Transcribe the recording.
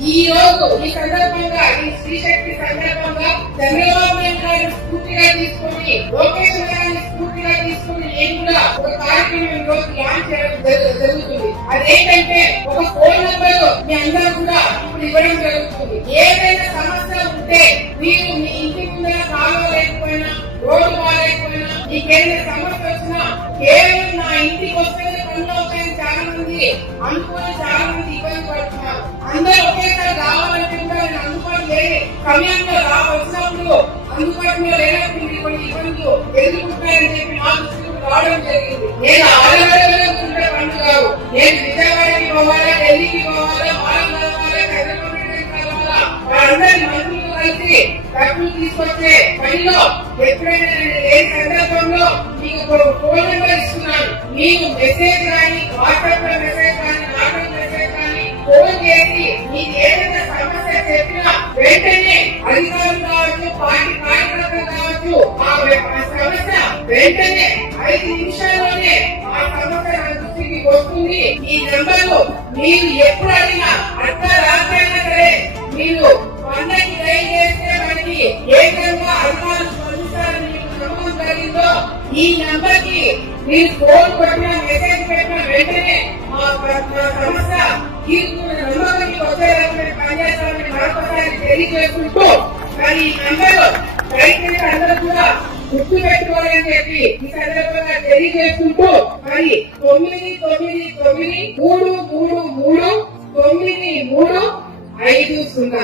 ఈ రోజు ఈ సందర్భంగా ఈ స్త్రీ సందర్భంగా చంద్రబాబు నాయుడు గారిని స్ఫూర్తిగా తీసుకుని లోకేష్ గారిని స్ఫూర్తిగా తీసుకుని నేను కూడా ఒక కార్యక్రమం ఈ రోజు లాంచ్ చేయడం జరుగుతుంది. అదేంటంటే ఒక ఫోన్ నంబర్ మీ అందరూ కూడా ఇప్పుడు ఇవ్వడం జరుగుతుంది. ఏదైనా సమస్య ఉంటే మీరు మీ ఇంటి ముందర కాలువ లేకపోయినా రోడ్డు బాగాలేకపోయినా మీకేదైనా సమస్య వచ్చినా కేవలం నా ఇంటికి వస్తేనే పనులు అవుతాయని చాలా మంది అనుకుని చాలా మంది ఇబ్బంది పడుతున్నారు అందరూ ఒకేసారి రావాలంటే కూడా నేను అందుబాటు లేని సమయంలో రా వచ్చినప్పుడు అందుబాటులో లేనటువంటి ఇబ్బందులు ఎదుర్కొంటాయని చెప్పి నా రావడం జరిగింది. నేను ఆడవాళ్ళలో ఉంటే పనులు కాదు. నేను విజయవాడకి పోవాలా ఢిల్లీకి పోవాలా మాలం హైదరాబాద్ వాళ్ళందరి మంత్రులు కలిసి డబ్బులు తీసుకొచ్చే పనిలో ఎప్పుడైనా ఏ సందర్భంలో మీకు ఫోన్ నెంబర్ ఇస్తున్నాను మీకు మెసేజ్ కానీ వాట్సాప్ ఏదైనా సమస్య చెప్పినా వెంటనే అధికారులు కావచ్చు పార్టీ కార్యకర్తలు కావచ్చు ఆ సమస్య వెంటనే ఐదు నిమిషాల్లోనే ఆ సమస్య దృష్టికి వస్తుంది. ఈ నెంబర్ మీరు ఎప్పుడు అడిగినా రాత్రైనా సరే మీరు పండగకి ట్రై చేస్తే మనకి అధికారులు స్పందిస్తారని మీకు నమ్మకం కలిగిందో ఈ నంబర్కి మీరు ఫోన్ కొట్టిన మెసేజ్ పెట్టిన వెంటనే మా సమస్య తెలియజేసుకుంటూ మరి అందరూ నంబర్ అందరూ కూడా గుర్తు పెట్టుకోవాలని చెప్పి ఈ సందర్భంగా తెలియజేసుకుంటూ మరి తొమ్మిది తొమ్మిది తొమ్మిది మూడు మూడు మూడు తొమ్మిది మూడు ఐదు సున్నా.